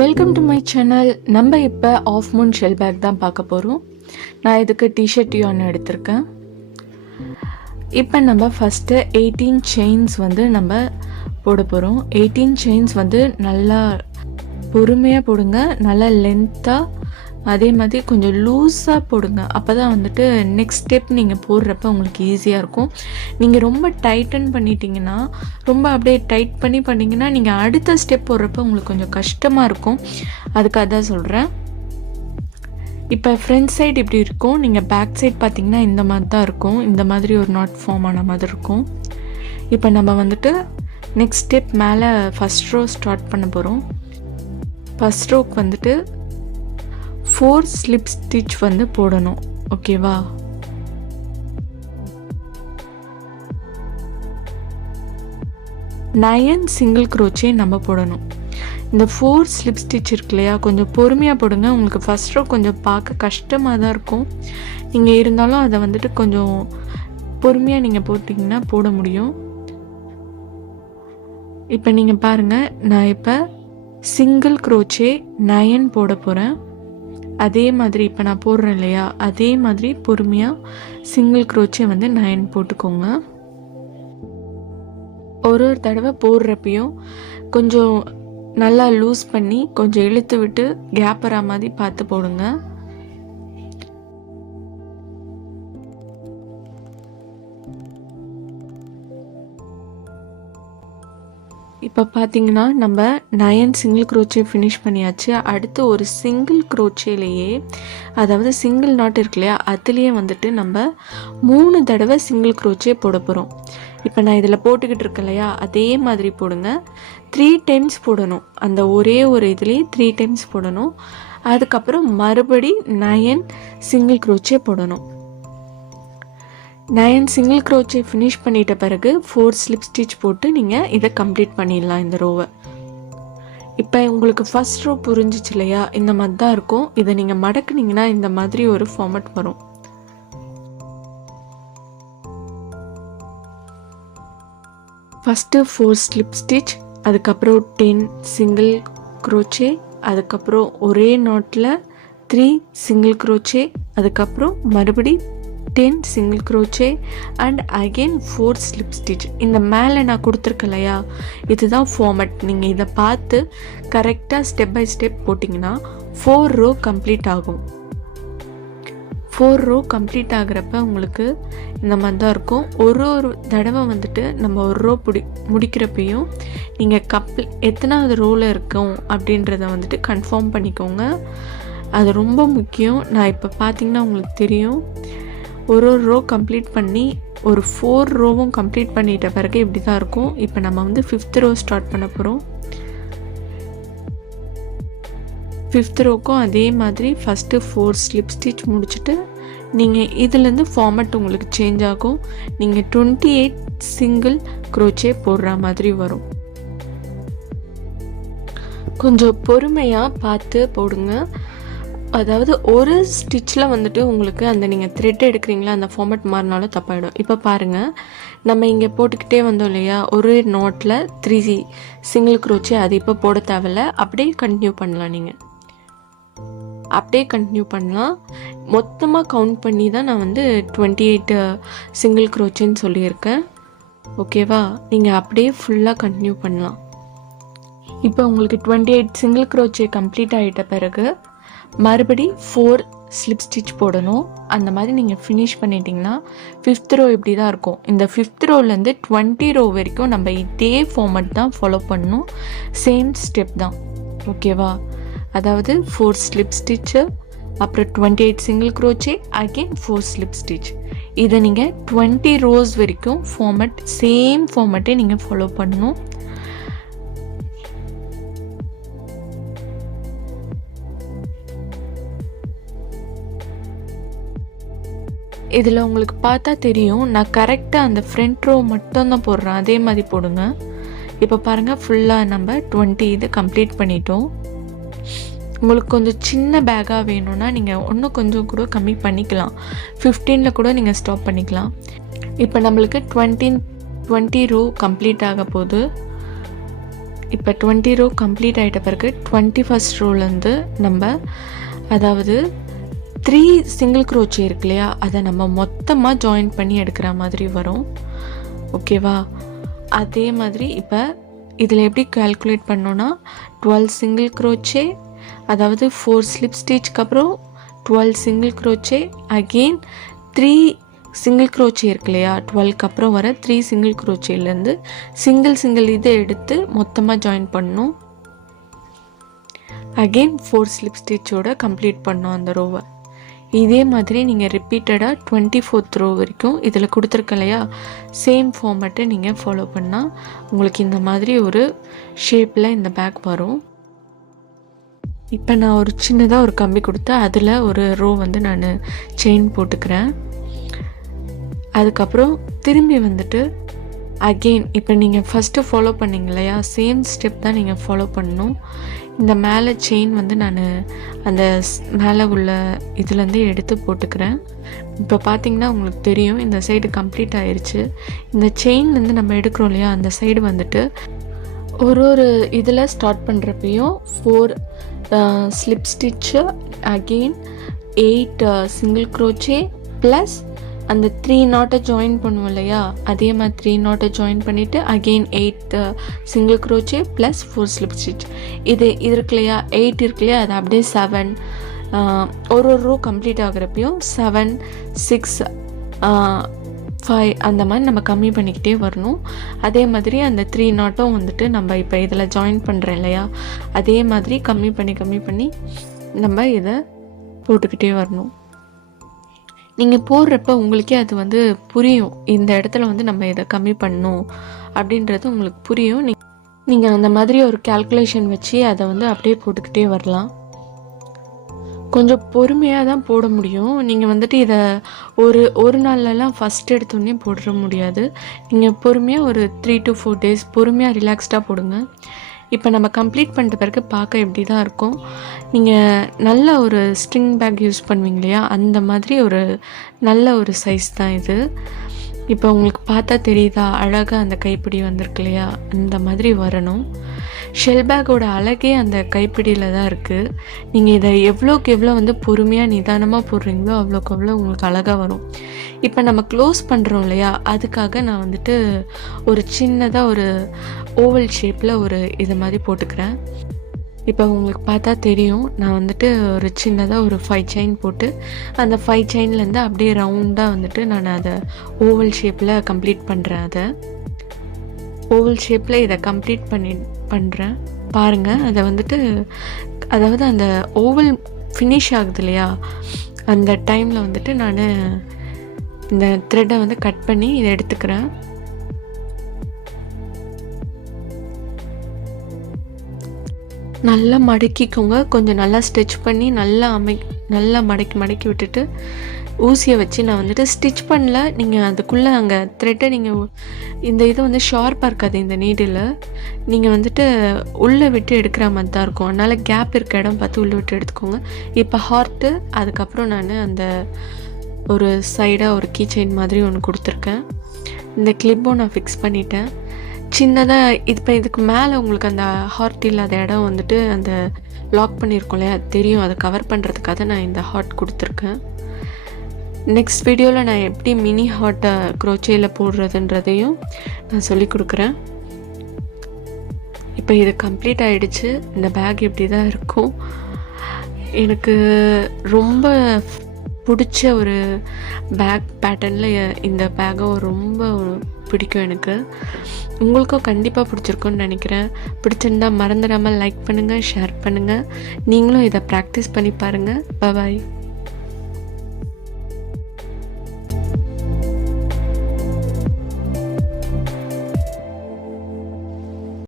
Welcome to my channel. நம்ம இப்போ of Moon shell back தான் பார்க்க போகிறோம். நான் இதுக்கு டிஷர்ட் ஒன்று எடுத்திருக்கேன். இப்போ நம்ம ஃபஸ்ட்டு 18 செயின்ஸ் வந்து நம்ம போட போகிறோம். 18 செயின்ஸ் வந்து நல்லா பொறுமையாக போடுங்க, நல்லா லென்த்தாக, அதே மாதிரி கொஞ்சம் லூஸாக போடுங்க. அப்போ தான் வந்துட்டு நெக்ஸ்ட் ஸ்டெப் நீங்கள் போடுறப்ப உங்களுக்கு ஈஸியாக இருக்கும். நீங்கள் ரொம்ப டைட்டன் பண்ணிட்டீங்கன்னா, ரொம்ப அப்படியே டைட் பண்ணிங்கன்னா நீங்கள் அடுத்த ஸ்டெப் போடுறப்ப உங்களுக்கு கொஞ்சம் கஷ்டமாக இருக்கும். அதுக்காக தான் சொல்கிறேன். இப்போ ஃப்ரண்ட் சைடு இப்படி இருக்கும், நீங்கள் பேக் சைடு பார்த்தீங்கன்னா இந்த மாதிரி தான் இருக்கும். இந்த மாதிரி ஒரு நாட் ஃபார்ம் ஆன மாதிரி இருக்கும். இப்போ நம்ம வந்துட்டு நெக்ஸ்ட் ஸ்டெப் மேலே ஃபஸ்ட் ரோ ஸ்டார்ட் பண்ண போகிறோம். ஃபஸ்ட் ரோக்கு வந்துட்டு 4 ஸ்லிப் ஸ்டிச் வந்து போடணும். ஓகேவா? நயன் சிங்கிள் க்ரோச்சே நம்ம போடணும். இந்த 4 ஸ்லிப் ஸ்டிச் இருக்கு இல்லையா, கொஞ்சம் பொறுமையாக போடுங்க. உங்களுக்கு ஃபஸ்ட் ரோ கொஞ்சம் பார்க்க கஷ்டமாக தான் இருக்கும். நீங்கள் இருந்தாலும் அதை வந்துட்டு கொஞ்சம் பொறுமையாக நீங்கள் போட்டிங்கன்னா போட முடியும். இப்போ நீங்கள் பாருங்கள், நான் இப்போ சிங்கிள் க்ரோச்சே 9 போட போகிறேன். அதே மாதிரி இப்போ நான் போடுறேன் இல்லையா, அதே மாதிரி பொறுமையாக சிங்கிள் க்ரோச்சே வந்து 9 போட்டுக்கோங்க. ஒரு தடவை போடுறப்பையும் கொஞ்சம் நல்லா லூஸ் பண்ணி கொஞ்சம் இழுத்து விட்டு கேப் வர மாதிரி பார்த்து போடுங்க. இப்போ பார்த்தீங்கன்னா நம்ம 9 சிங்கிள் க்ரோச்சே ஃபினிஷ் பண்ணியாச்சு. அடுத்து ஒரு சிங்கிள் க்ரோச்சேலேயே, அதாவது சிங்கிள் நாட் இருக்கு இல்லையா, அதுலேயே வந்துட்டு நம்ம 3 தடவை சிங்கிள் க்ரோச்சே போட போகிறோம். இப்போ நான் இதில் போட்டுக்கிட்டு இருக்கேன் இல்லையா, அதே மாதிரி போடுங்க. 3 டைம்ஸ் போடணும். அந்த ஒரே ஒரு இதுலேயே 3 டைம்ஸ் போடணும். அதுக்கப்புறம் மறுபடி 9 சிங்கிள் க்ரோச்சே போடணும். 9 சிங்கிள் க்ரோச்சே ஃபினிஷ் பண்ணிட்ட பிறகு 4 ஸ்லிப் ஸ்டிச் போட்டு நீங்கள் இதை கம்ப்ளீட் பண்ணிடலாம் இந்த ரோவை. இப்போ உங்களுக்கு ஃபஸ்ட் ரோ புரிஞ்சிச்சு இல்லையா, இந்த மாதிரி தான் இருக்கும். இதை நீங்கள் மடக்குனீங்கன்னா இந்த மாதிரி ஒரு ஃபார்மட் வரும். ஃபஸ்ட்டு 4 ஸ்லிப் ஸ்டிச், அதுக்கப்புறம் 10 சிங்கிள் க்ரோச்சே, அதுக்கப்புறம் ஒரே நாட்டில் 3 சிங்கிள் க்ரோச்சே, அதுக்கப்புறம் மறுபடி 10 single crochet and again 4 slip stitch. இந்த மேலே நான் கொடுத்துருக்கேன் இல்லையா, இதுதான் ஃபார்மட். நீங்கள் இதை பார்த்து கரெக்டாக ஸ்டெப் பை ஸ்டெப் போட்டிங்கன்னா 4 ரோ கம்ப்ளீட் ஆகும். 4 ரோ கம்ப்ளீட் ஆகிறப்ப உங்களுக்கு இந்த மாதிரி தான் இருக்கும். ஒரு தடவை வந்துட்டு நம்ம ஒரு ரோ முடிக்கிறப்பையும் நீங்கள் எத்தனாவது ரோவில் இருக்கோம் அப்படின்றத வந்துட்டு கன்ஃபார்ம் பண்ணிக்கோங்க. அது ரொம்ப முக்கியம். நான் இப்போ பார்த்தீங்கன்னா உங்களுக்கு தெரியும், ஒரு ரோ கம்ப்ளீட் பண்ணி ஒரு 4 ரோவும் கம்ப்ளீட் பண்ணிட்ட பிறகு இப்படி தான் இருக்கும். இப்போ நம்ம வந்து 5th ரோ ஸ்டார்ட் பண்ண போகிறோம். 5th ரோக்கும் அதே மாதிரி ஃபஸ்ட்டு 4 ஸ்லிப் ஸ்டிச் முடிச்சுட்டு நீங்கள் இதுலேருந்து ஃபார்மட் உங்களுக்கு சேஞ்ச் ஆகும். நீங்கள் 28 சிங்கிள் க்ரோச்சே போடுற மாதிரி வரும். கொஞ்சம் பொறுமையாக பார்த்து போடுங்க. அதாவது ஒரு ஸ்டிச்சில் வந்துட்டு உங்களுக்கு அந்த நீங்கள் த்ரெட் எடுக்கிறீங்களா, அந்த ஃபார்மட் மாறினாலும் தப்பாயிடும். இப்போ பாருங்கள், நம்ம இங்கே போட்டுக்கிட்டே வந்தோம் இல்லையா, ஒரு நாட்டில் 3 சிங்கிள் க்ரோச்சே, அது இப்போ போட தேவையில்ல. அப்படியே கண்டினியூ பண்ணலாம். நீங்கள் அப்படியே கண்டினியூ பண்ணலாம். மொத்தமாக கவுண்ட் பண்ணி தான் நான் வந்து 28 சிங்கிள் க்ரோச்சேன்னு சொல்லியிருக்கேன். ஓகேவா? நீங்கள் அப்படியே ஃபுல்லாக கண்டினியூ பண்ணலாம். இப்போ உங்களுக்கு 28 சிங்கிள் க்ரோச்சே கம்ப்ளீட் ஆகிட்ட பிறகு மறுபடி 4 ஸ்லிப் ஸ்டிச் போடணும். அந்த மாதிரி நீங்கள் ஃபினிஷ் பண்ணிட்டீங்கன்னா 5th ரோ இப்படி தான் இருக்கும். இந்த 5th ரோலேருந்து 20 ரோ வரைக்கும் நம்ம இதே ஃபார்மட் தான் ஃபாலோ பண்ணணும். சேம் ஸ்டெப் தான். ஓகேவா? அதாவது 4 ஸ்லிப் ஸ்டிச்சு, அப்புறம் 28 சிங்கிள் க்ரோச்சே, அகெயின் 4 ஸ்லிப் ஸ்டிச். இதை நீங்கள் 20 ரோஸ் வரைக்கும் சேம் ஃபார்மட்டே நீங்கள் ஃபாலோ பண்ணணும். இதில் உங்களுக்கு பார்த்தா தெரியும், நான் கரெக்டாக அந்த ஃப்ரண்ட் ரோ மட்டும்தான் போடுறேன். அதே மாதிரி போடுங்க. இப்போ பாருங்கள், ஃபுல்லாக நம்ம 20 இது கம்ப்ளீட் பண்ணிட்டோம். உங்களுக்கு கொஞ்சம் சின்ன பேக்காக வேணும்னா நீங்கள் இன்னும் கொஞ்சம் கூட கம்மி பண்ணிக்கலாம். 15 கூட நீங்கள் ஸ்டாப் பண்ணிக்கலாம். இப்போ நம்மளுக்கு 20 ரோ கம்ப்ளீட் ஆக போகுது. இப்போ 20 ரோ கம்ப்ளீட் ஆகிட்ட பிறகு 21st ரோலேருந்து நம்ம அதாவது 3 சிங்கிள் க்ரோச்சே இருக்கு இல்லையா, அதை நம்ம மொத்தமாக ஜாயின் பண்ணி எடுக்கிற மாதிரி வரும். ஓகேவா? அதே மாதிரி இப்போ இதில் எப்படி கால்குலேட் பண்ணோன்னா 12 சிங்கிள் க்ரோச்சே, அதாவது 4 ஸ்லிப் ஸ்டிச்சுக்கு அப்புறம் 12 சிங்கிள் க்ரோச்சே, அகெயின் 3 சிங்கிள் க்ரோச்சே இருக்கு இல்லையா, 12க்கு அப்புறம் வர 3 சிங்கிள் க்ரோச்சேலேருந்து சிங்கிள் இதை எடுத்து மொத்தமாக ஜாயின் பண்ணணும். அகெயின் 4 ஸ்லிப் ஸ்டிச்சோட கம்ப்ளீட் பண்ணோம் அந்த ரோவை. இதே மாதிரி நீங்கள் ரிப்பீட்டடாக 24th ரோ வரைக்கும் இதில் கொடுத்துருக்க இல்லையா, சேம் ஃபார்மேட்டை நீங்கள் ஃபாலோ பண்ணால் உங்களுக்கு இந்த மாதிரி ஒரு ஷேப்பில் இந்த பேக் வரும். இப்போ நான் ஒரு சின்னதாக ஒரு கம்பி கொடுத்து அதில் ஒரு ரோ வந்து நான் செயின் போட்டுக்கிறேன். அதுக்கப்புறம் திரும்பி வந்துட்டு அகெயின் இப்போ நீங்கள் ஃபஸ்ட்டு ஃபாலோ பண்ணிங்க இல்லையா, சேம் ஸ்டெப் தான் நீங்கள் ஃபாலோ பண்ணணும். இந்த மேலே செயின் வந்து நான் அந்த மேலே உள்ள இதுலேருந்து எடுத்து போட்டுக்கிறேன். இப்போ பார்த்தீங்கன்னா உங்களுக்கு தெரியும் இந்த சைடு கம்ப்ளீட் ஆயிடுச்சு. இந்த செயின்லேருந்து நம்ம எடுக்கிறோம் இல்லையா, அந்த சைடு வந்துட்டு ஒரு இதில் ஸ்டார்ட் பண்ணுறப்பையும் 4 slip stitch, again 8 single crochet plus அந்த 3 நாட்டை ஜாயின் பண்ணுவோம் இல்லையா, அதே மாதிரி 3 நாட்டை ஜாயின் பண்ணிவிட்டு again 8 single crochet plus 4 slip stitch. இது இருக்கு இல்லையா, 8 இருக்கு இல்லையா, அது அப்படியே 7 ஒரு ரோ கம்ப்ளீட் ஆகிறப்பையும் 7, 6, 5 அந்த மாதிரி நம்ம கம்மி பண்ணிக்கிட்டே வரணும். அதே மாதிரி அந்த 3 நாட்டும் வந்துட்டு நம்ம இப்போ இதில் ஜாயின் பண்ணுறோம் இல்லையா, அதே மாதிரி கம்மி பண்ணி நம்ம இதை போட்டுக்கிட்டே வரணும். நீங்கள் போடுறப்ப உங்களுக்கே அது வந்து புரியும், இந்த இடத்துல வந்து நம்ம இதை கம்மி பண்ணணும் அப்படின்றது உங்களுக்கு புரியும். நீங்கள் அந்த மாதிரி ஒரு கால்குலேஷன் வச்சு அதை வந்து அப்படியே போட்டுக்கிட்டே வரலாம். கொஞ்சம் பொறுமையாக தான் போட முடியும். நீங்கள் வந்துட்டு இதை ஒரு நாள்லலாம் ஃபஸ்ட் எடுத்தோடனே போட முடியாது. நீங்கள் பொறுமையாக ஒரு 3 to 4 days பொறுமையாக ரிலாக்ஸ்டாக போடுங்க. இப்போ நம்ம கம்ப்ளீட் பண்ணிட்ட பிறகு பார்க்க எப்படி தான் இருக்கும். நீங்கள் நல்ல ஒரு ஸ்ட்ரிங் பேக் யூஸ் பண்ணுவீங்க இல்லையா, அந்த மாதிரி ஒரு நல்ல ஒரு சைஸ் தான் இது. இப்போ உங்களுக்கு பார்த்தா தெரியுதா, அழகாக அந்த கைப்பிடி வந்திருக்கு இல்லையா, அந்த மாதிரி வரணும். ஷெல் பேக்கோட அழகே அந்த கைப்பிடியில் தான் இருக்குது. நீங்கள் இதை எவ்வளோக்கு எவ்வளோ வந்து பொறுமையாக நிதானமாக போடுறீங்களோ அவ்வளோக்கு அவ்வளோ உங்களுக்கு அழகாக வரும். இப்போ நம்ம க்ளோஸ் பண்ணுறோம் இல்லையா, அதுக்காக நான் வந்துட்டு ஒரு சின்னதாக ஒரு ஓவல் ஷேப்பில் ஒரு இது மாதிரி போட்டுக்கிறேன். இப்போ உங்களுக்கு பார்த்தா தெரியும், நான் வந்துட்டு ஒரு சின்னதாக ஒரு 5 செயின் போட்டு அந்த 5 செயின்லேருந்து அப்படியே ரவுண்டாக வந்துட்டு நான் அதை ஓவல் ஷேப்பில் கம்ப்ளீட் பண்ணுறேன். அதை ஓவல் ஷேப்பில் இதை கம்ப்ளீட் பண்ணுறேன் பாருங்கள். அதை வந்துட்டு அதாவது அந்த ஓவல் ஃபினிஷ் ஆகுது இல்லையா, அந்த டைமில் வந்துட்டு நான் இந்த த்ரெட்டை வந்து கட் பண்ணி இதை எடுத்துக்கிறேன். நல்லா மடக்கிக்கோங்க, கொஞ்சம் நல்லா ஸ்டிச் பண்ணி நல்லா மடக்கி விட்டுட்டு ஊசியை வச்சு நான் வந்துட்டு ஸ்டிச் பண்ணல. நீங்கள் அதுக்குள்ளே அங்கே த்ரெட்டை நீங்கள் இந்த இது வந்து ஷார்ப்பாக இருக்காது, இந்த நீடில் நீங்கள் வந்துட்டு உள்ளே விட்டு எடுக்கிற மாதிரி தான் இருக்கும். அதனால் கேப் இருக்க இடம் பார்த்து உள்ளே விட்டு எடுத்துக்கோங்க. இப்போ ஹார்ட்டு, அதுக்கப்புறம் நான் அந்த ஒரு சைடாக ஒரு கீ செயின் மாதிரி ஒன்று கொடுத்துருக்கேன். இந்த கிளிப்பும் நான் ஃபிக்ஸ் பண்ணிட்டேன். சின்னதாக இப்போ இதுக்கு மேலே உங்களுக்கு அந்த ஹார்ட் இல்லாத இடம் வந்துட்டு அந்த லாக் பண்ணியிருக்கோம் இல்லையா, அது தெரியும். அதை கவர் பண்ணுறதுக்காக நான் இந்த ஹார்ட் கொடுத்துருக்கேன். நெக்ஸ்ட் வீடியோவில் நான் எப்படி மினி ஹார்ட்டை க்ரோச்சேயில் போடுறதுன்றதையும் நான் சொல்லி கொடுக்குறேன். இப்போ இது கம்ப்ளீட் ஆகிடுச்சு. இந்த பேக் இப்படி தான் இருக்கும். எனக்கு ரொம்ப பிடிச்ச ஒரு பேக் பேட்டர்னில் இந்த பேக்கும் ரொம்ப பிடிக்கும் எனக்கு. உங்களுக்கும் கண்டிப்பாக பிடிச்சிருக்குன்னு நினைக்கிறேன். பிடிச்சிருந்தால் மறந்துடாமல் லைக் பண்ணுங்கள், ஷேர் பண்ணுங்கள். நீங்களும் இதை ப்ராக்டிஸ் பண்ணி பாருங்கள். பாய்.